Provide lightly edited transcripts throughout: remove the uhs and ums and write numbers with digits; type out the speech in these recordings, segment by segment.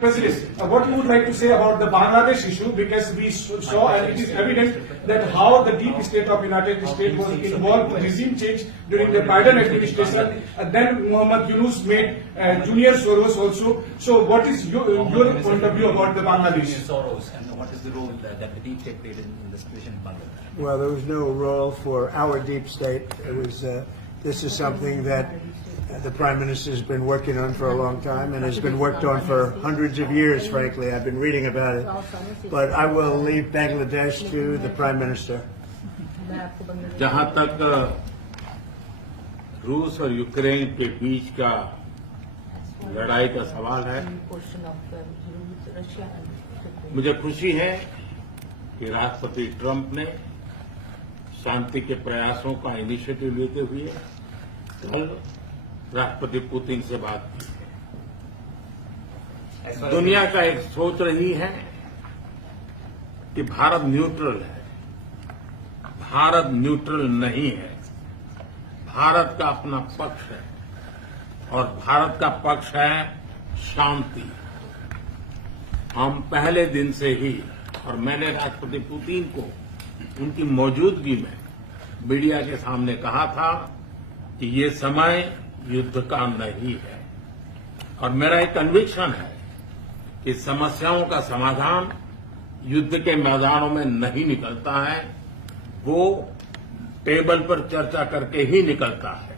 President, what you would like to say about the Bangladesh issue, because we saw and it is evident that how the deep state of United States was involved in regime change during the Biden administration, and then Muhammad Yunus made Junior Soros also. So what is your point of view about the Bangladesh? Soros, and what is the role that the deep state played in the situation in Bangladesh? Well, there was no role for our deep state. It was. This is something that the Prime Minister has been working on for a long time and has been worked on for hundreds of years, frankly. I've been reading about it. But I will leave Bangladesh to the Prime Minister. जहाँ तक रूस और Ukraine के बीच का लड़ाई का सवाल है, मुझे खुशी है कि राष्ट्रपति ट्रंप ने शांति के प्रयासों का इनिशिएटिव लेते हुए कल राष्ट्रपति पुतिन से बात की है। दुनिया का एक सोच रही है कि भारत न्यूट्रल है। भारत न्यूट्रल नहीं है। भारत का अपना पक्ष है और भारत का पक्ष है शांति। हम पहले दिन से ही, और मैंने राष्ट्रपति पुतिन को उनकी मौजूदगी में मीडिया के सामने कहा था कि ये समय युद्ध का नहीं है, और मेरा एक कन्विक्शन है कि समस्याओं का समाधान युद्ध के मैदानों में नहीं निकलता है, वो टेबल पर चर्चा करके ही निकलता है।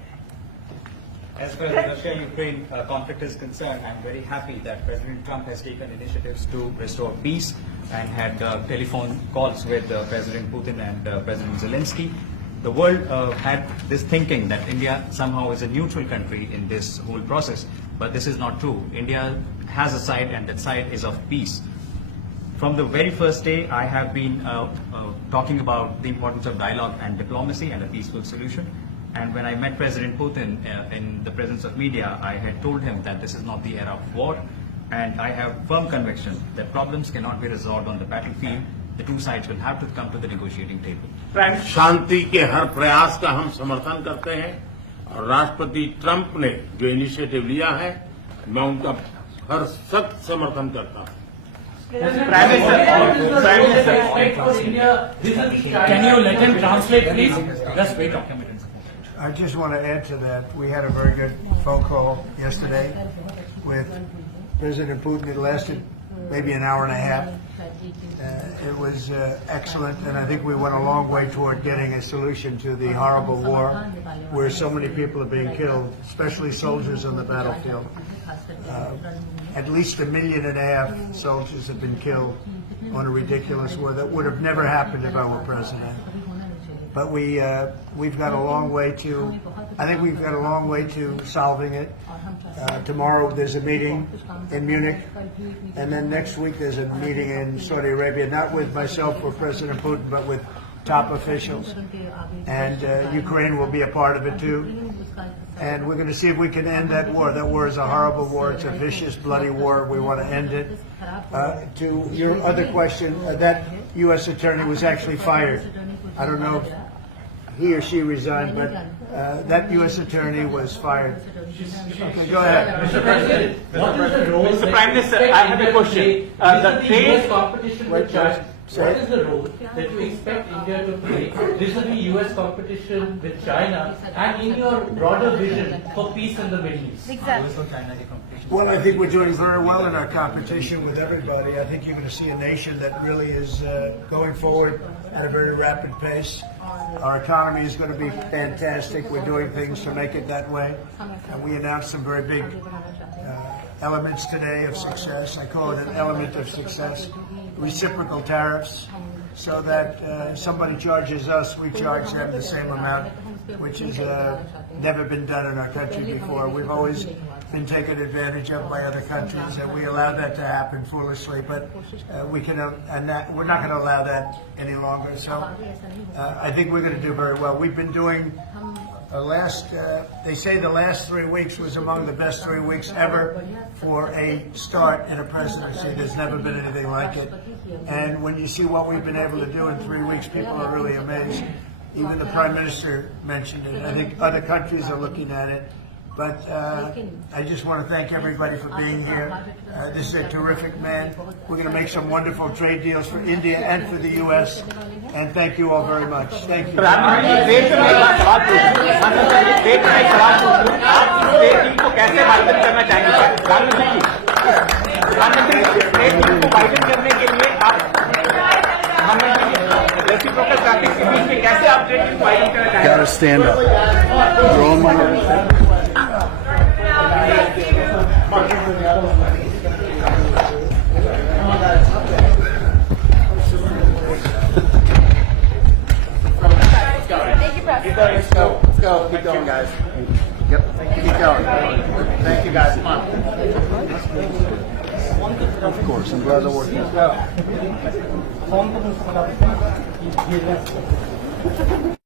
As far as the Russia-Ukraine conflict is concerned, I'm very happy that President Trump has taken initiatives to restore peace and had telephone calls with President Putin and President Zelensky. The world had this thinking that India somehow is a neutral country in this whole process, but this is not true. India has a side, and that side is of peace. From the very first day, I have been talking about the importance of dialogue and diplomacy and a peaceful solution. And when I met President Putin in the presence of media, I had told him that this is not the era of war, and I have firm conviction that problems cannot be resolved on the battlefield. The two sides will have to come to the negotiating table. शांति के हर प्रयास का हम समर्थन करते हैं, और राष्ट्रपति Trump ने जो इनिशिएटिव लिया है, मैं उनका हर सख्त समर्थन करता हूं। Can you let him translate, please? Just wait a minute. I just want to add to that. We had a very good phone call yesterday with President Putin. It lasted maybe an hour and a half. It was excellent, and I think we went a long way toward getting a solution to the horrible war where so many people are being killed, especially soldiers on the battlefield. At least 1.5 million soldiers have been killed on a ridiculous war that would have never happened if I were president. But we've got a long way to, I think we've got a long way to solving it. Tomorrow there's a meeting in Munich, and then next week there's a meeting in Saudi Arabia, not with myself or President Putin, but with top officials. And Ukraine will be a part of it too. And we're going to see if we can end that war. That war is a horrible war. It's a vicious, bloody war. We want to end it. To your other question, that U.S. attorney was actually fired. I don't know if he or she resigned, but that U.S. attorney was fired. Okay, go ahead. Mr. President, what is the role? Mr. Prime Minister, I have a question. The US competition with China. Sorry? What is the role that you expect India to play vis-a-vis US competition with China, and in your broader vision for peace in the Middle East? Well, I think we're doing very well in our competition with everybody. I think you're going to see a nation that really is going forward at a very rapid pace. Our economy is going to be fantastic. We're doing things to make it that way. And we announced some very big elements today of success. I call it an element of success. Reciprocal tariffs, so that somebody charges us, we charge them the same amount, which has never been done in our country before. We've always been taken advantage of by other countries, and we allow that to happen foolishly. But we're not going to allow that any longer. So I think we're going to do very well. We've been doing they say the last 3 weeks was among the best 3 weeks ever for a start in a presidency. There's never been anything like it. And when you see what we've been able to do in 3 weeks, people are really amazed. Even the Prime Minister mentioned it. I think other countries are looking at it. But I just want to thank everybody for being here. This is a terrific man. We're going to make some wonderful trade deals for India and for the U.S. And thank you all very much. Thank you. Gotta stand up. Romwi. Let's go. Let's go. Keep going, guys. Yep. Keep going. Thank you, guys. Come on. Of course, I'm glad that worked out. Let's go.